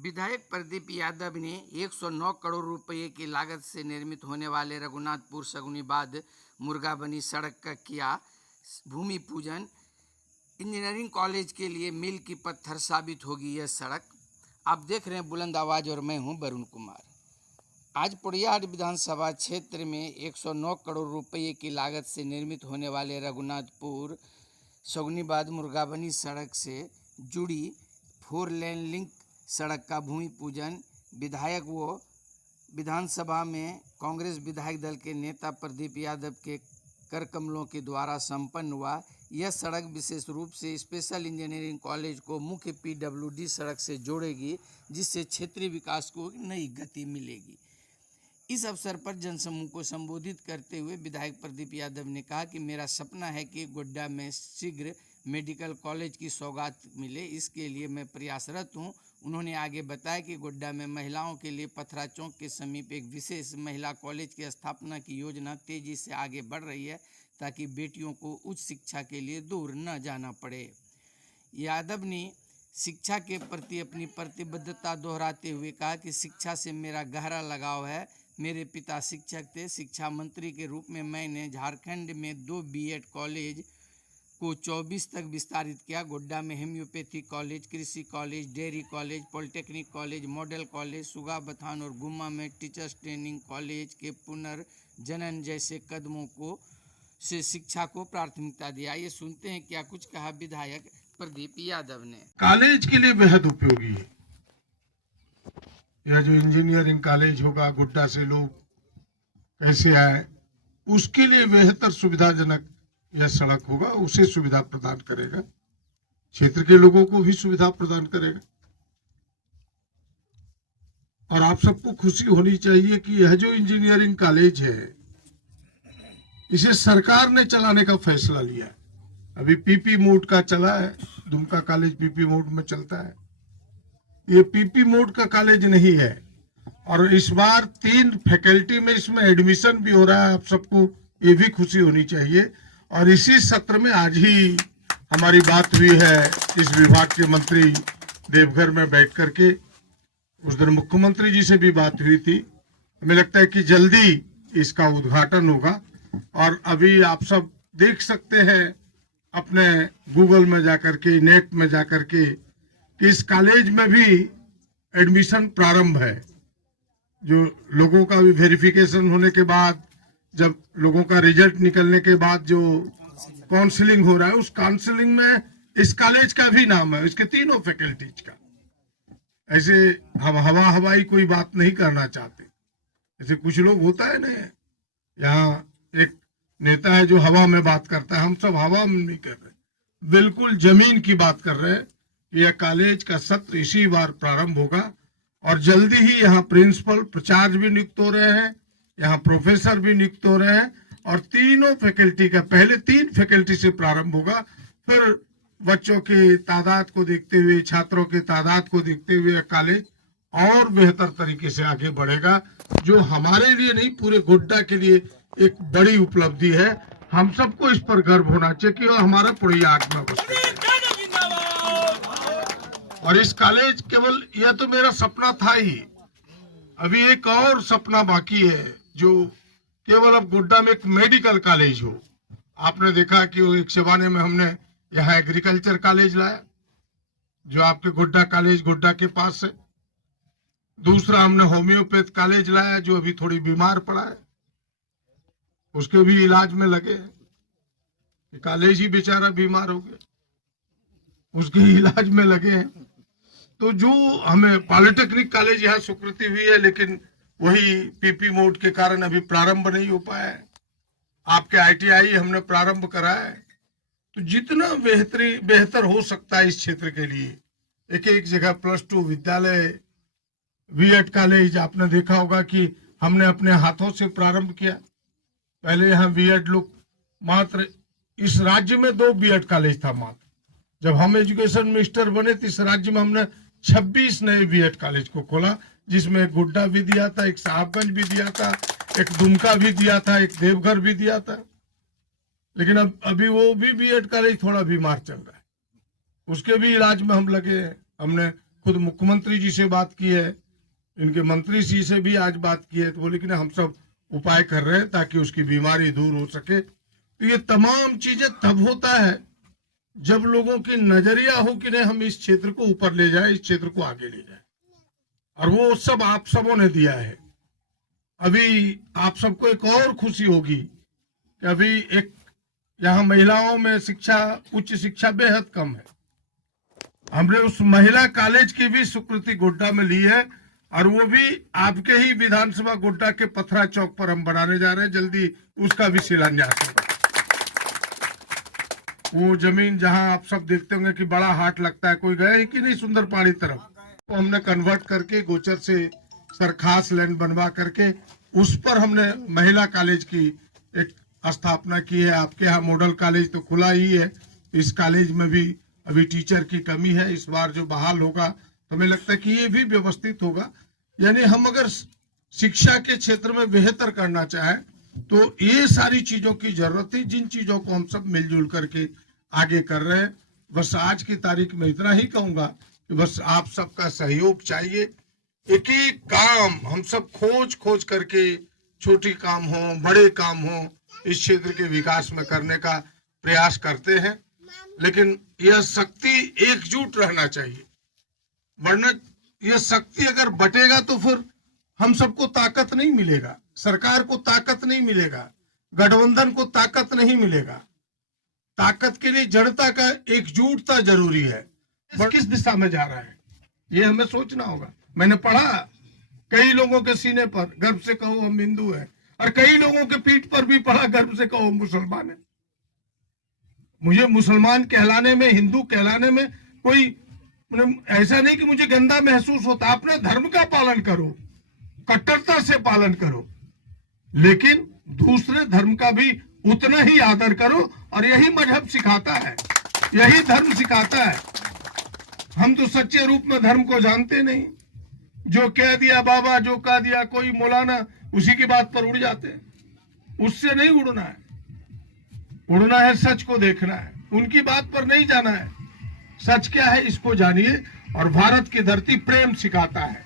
विधायक प्रदीप यादव ने 109 करोड़ रुपए की लागत से निर्मित होने वाले रघुनाथपुर सगुनीबाद मुर्गाबनी सड़क का किया भूमि पूजन। इंजीनियरिंग कॉलेज के लिए मील की पत्थर साबित होगी यह सड़क। आप देख रहे हैं बुलंद आवाज और मैं हूं वरुण कुमार। आज पोड़ैयाहाट विधानसभा क्षेत्र में 109 करोड़ रुपए की लागत से निर्मित होने वाले रघुनाथपुर सगुनीबाद मुर्गाबनी सड़क से जुड़ी 4 लेन लिंक सड़क का भूमि पूजन विधायक व विधानसभा में कांग्रेस विधायक दल के नेता प्रदीप यादव के कर कमलों के द्वारा संपन्न हुआ। यह सड़क विशेष रूप से स्पेशल इंजीनियरिंग कॉलेज को मुख्य PWD सड़क से जोड़ेगी, जिससे क्षेत्रीय विकास को नई गति मिलेगी। इस अवसर पर जनसमूह को संबोधित करते हुए विधायक प्रदीप यादव ने कहा कि मेरा सपना है कि गोड्डा में शीघ्र मेडिकल कॉलेज की सौगात मिले, इसके लिए मैं प्रयासरत हूं। उन्होंने आगे बताया कि गोड्डा में महिलाओं के लिए पथरा चौक के समीप एक विशेष महिला कॉलेज की स्थापना की योजना तेजी से आगे बढ़ रही है, ताकि बेटियों को उच्च शिक्षा के लिए दूर न जाना पड़े। यादव ने शिक्षा के प्रति अपनी प्रतिबद्धता दोहराते हुए कहा कि शिक्षा से मेरा गहरा लगाव है। मेरे पिता शिक्षक थे। शिक्षा मंत्री के रूप में मैंने झारखंड में 2 B.Ed कॉलेज को 24 तक विस्तारित किया। गोड्डा में होम्योपैथी कॉलेज, कृषि college, dairy college, polytechnic college, model college, Suga Bathan और गुम्मा में टीचर्स ट्रेनिंग कॉलेज के पुनर्जनन जैसे कदमों को से शिक्षा को प्राथमिकता दिया। ये सुनते हैं क्या कुछ कहा विधायक प्रदीप यादव ने। कॉलेज के लिए बेहद उपयोगी है। यह जो इंजीनियरिंग कॉलेज होगा, गोड्डा से लोग कैसे आए, उसके लिए बेहतर सुविधाजनक यह सड़क होगा। उसे सुविधा प्रदान करेगा, क्षेत्र के लोगों को भी सुविधा प्रदान करेगा। और आप सबको खुशी होनी चाहिए कि यह जो इंजीनियरिंग कॉलेज है, इसे सरकार ने चलाने का फैसला लिया है। अभी PP मोड का चला है, दुमका कॉलेज PP मोड में चलता है। ये PP मोड का कॉलेज नहीं है। और इस बार 3 फैकल्टी में इसमें एडमिशन भी हो रहा है। आप सबको ये भी खुशी होनी चाहिए। और इसी सत्र में आज ही हमारी बात हुई है इस विभाग के मंत्री देवघर में बैठ करके। उस दिन मुख्यमंत्री जी से भी बात हुई थी। हमें लगता है कि जल्दी इसका उद्घाटन होगा। और अभी आप सब देख सकते हैं अपने गूगल में जाकर के, नेट में जाकर के, कि इस कॉलेज में भी एडमिशन प्रारंभ है। जो लोगों का भी वेरिफिकेशन होने के बाद, जब लोगों का रिजल्ट निकलने के बाद जो काउंसलिंग हो रहा है, उस काउंसलिंग में इस कॉलेज का भी नाम है, इसके तीनों फैकल्टीज का। ऐसे हम हवाई कोई बात नहीं करना चाहते। ऐसे कुछ लोग होता है ना, यहाँ एक नेता है जो हवा में बात करता है। हम सब हवा में नहीं कर रहे, बिल्कुल जमीन की बात कर रहे हैं। यह कॉलेज का सत्र इसी बार प्रारंभ होगा और जल्दी ही यहाँ प्रिंसिपल, प्राचार्य भी नियुक्त हो रहे हैं, यहाँ प्रोफेसर भी नियुक्त हो रहे हैं। और तीनों फैकल्टी का पहले 3 फैकल्टी से प्रारंभ होगा, फिर बच्चों की तादाद को देखते हुए, छात्रों की तादाद को देखते हुए यह कॉलेज और बेहतर तरीके से आगे बढ़ेगा, जो हमारे लिए नहीं, पूरे गोड्डा के लिए एक बड़ी उपलब्धि है। हम सबको इस पर गर्व होना चाहिए कि हमारा पोड़ैयाहाट में बसता है। और इस कॉलेज केवल यह तो मेरा सपना था ही, अभी एक और सपना बाकी है, जो केवल अब गोड्डा में एक मेडिकल कॉलेज हो। आपने देखा कि एक जमाने में हमने यहाँ एग्रीकल्चर कॉलेज लाया, जो आपके गोड्डा कॉलेज गोड्डा के पास है। दूसरा हमने होम्योपैथ कॉलेज लाया, जो अभी थोड़ी बीमार पड़ा है, उसके भी इलाज में लगे हैं। कॉलेज ही बेचारा बीमार हो गया, उसके इलाज में लगे हैं। तो जो हमें पॉलिटेक्निक कॉलेज यहाँ स्वीकृति हुई है, लेकिन वही PP मोड के कारण अभी प्रारंभ नहीं हो पाया है। आपके ITI हमने प्रारंभ करा है। तो जितना बेहतर हो सकता है इस क्षेत्र के लिए, एक जगह +2 विद्यालय, B.Ed कॉलेज, आपने देखा होगा कि हमने अपने हाथों से प्रारंभ किया। पहले यहाँ B.Ed लोग मात्र इस राज्य में 2 B.Ed कॉलेज था मात्र। जब हम एजुकेशन मिनिस्टर बने तो इस राज्य में हमने 26 नए B.Ed कॉलेज को खोला, जिसमें एक गोड्डा भी दिया था, एक साहबगंज भी दिया था, एक दुमका भी दिया था, एक देवघर भी दिया था। लेकिन अभी वो भी B.Ed कॉलेज थोड़ा बीमार चल रहा है, उसके भी इलाज में हम लगे हैं। हमने खुद मुख्यमंत्री जी से बात की है, इनके मंत्री जी से भी आज बात की है, तो बोले कि नहीं हम सब उपाय कर रहे हैं ताकि उसकी बीमारी दूर हो सके। तो ये तमाम चीजें तब होता है जब लोगों की नजरिया हो कि नहीं हम इस क्षेत्र को ऊपर ले जाए, इस क्षेत्र को आगे ले जाए, और वो सब आप सबों ने दिया है। अभी आप सबको एक और खुशी होगी कि अभी एक यहाँ महिलाओं में शिक्षा, उच्च शिक्षा बेहद कम है। हमने उस महिला कॉलेज की भी स्वीकृति गोड्डा में ली है, और वो भी आपके ही विधानसभा गोड्डा के पथरा चौक पर हम बनाने जा रहे हैं। जल्दी उसका भी शिलान्यास होगा। वो जमीन जहां आप सब देखते होंगे कि बड़ा हाट लगता है, कोई गए कि नहीं सुंदर पहाड़ी तरफ, तो हमने कन्वर्ट करके गोचर से सरखास लैंड बनवा करके उस पर हमने महिला कॉलेज की एक स्थापना की है। आपके यहाँ मॉडल कॉलेज तो खुला ही है, इस कॉलेज में भी अभी टीचर की कमी है। इस बार जो बहाल होगा तो हमें लगता है कि ये भी व्यवस्थित होगा। यानी हम अगर शिक्षा के क्षेत्र में बेहतर करना चाहें तो ये सारी चीजों की जरूरत है, जिन चीजों को हम सब मिलजुल करके आगे कर रहे हैं। बस आज की तारीख में इतना ही कहूंगा कि बस आप सबका सहयोग चाहिए। एक एक काम हम सब खोज खोज करके, छोटी काम हो बड़े काम हो, इस क्षेत्र के विकास में करने का प्रयास करते हैं। लेकिन यह शक्ति एकजुट रहना चाहिए, वरना यह शक्ति अगर बटेगा तो फिर हम सबको ताकत नहीं मिलेगा, सरकार को ताकत नहीं मिलेगा, गठबंधन को ताकत नहीं मिलेगा। ताकत के लिए जड़ता का एकजुटता जरूरी है। किस दिशा में जा रहा है ये हमें सोचना होगा। मैंने पढ़ा कई लोगों के सीने पर गर्व से कहो हम हिंदू हैं, और कई लोगों के पीठ पर भी पढ़ा गर्व से कहो हम मुसलमान हैं। मुझे मुसलमान कहलाने में, हिंदू कहलाने में कोई ऐसा नहीं कि मुझे गंदा महसूस होता। अपने धर्म का पालन करो, कट्टरता से पालन करो, लेकिन दूसरे धर्म का भी उतना ही आदर करो। और यही मजहब सिखाता है, यही धर्म सिखाता है। हम तो सच्चे रूप में धर्म को जानते नहीं। जो कह दिया बाबा, जो कह दिया कोई मौलाना, उसी की बात पर उड़ जाते हैं। उससे नहीं उड़ना है, उड़ना है सच को देखना है, उनकी बात पर नहीं जाना है। सच क्या है इसको जानिए। और भारत की धरती प्रेम सिखाता है,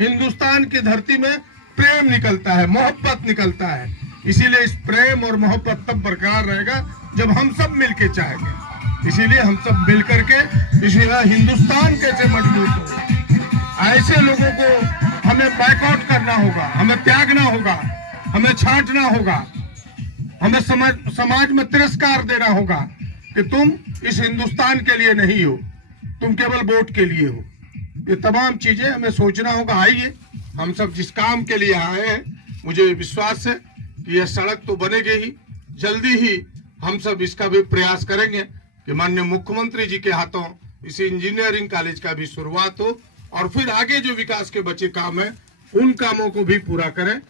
हिंदुस्तान की धरती में प्रेम निकलता है, मोहब्बत निकलता है। इसीलिए इस प्रेम और मोहब्बत तब बरकरार रहेगा जब हम सब मिलके चाहेंगे। इसीलिए हम सब मिल करके इसलिए हिंदुस्तान कैसे मजबूत हो, ऐसे लोगों को हमें बैकआउट करना होगा, हमें त्यागना होगा, हमें छांटना होगा, हमें समाज में तिरस्कार देना होगा कि तुम इस हिंदुस्तान के लिए नहीं हो, तुम केवल वोट के लिए हो। ये तमाम चीजें हमें सोचना होगा। आइए हम सब जिस काम के लिए आए हैं, मुझे विश्वास है कि यह सड़क तो बनेगी ही, जल्दी ही हम सब इसका भी प्रयास करेंगे कि माननीय मुख्यमंत्री जी के हाथों इस इंजीनियरिंग कॉलेज का भी शुरुआत हो, और फिर आगे जो विकास के बचे काम है उन कामों को भी पूरा करें।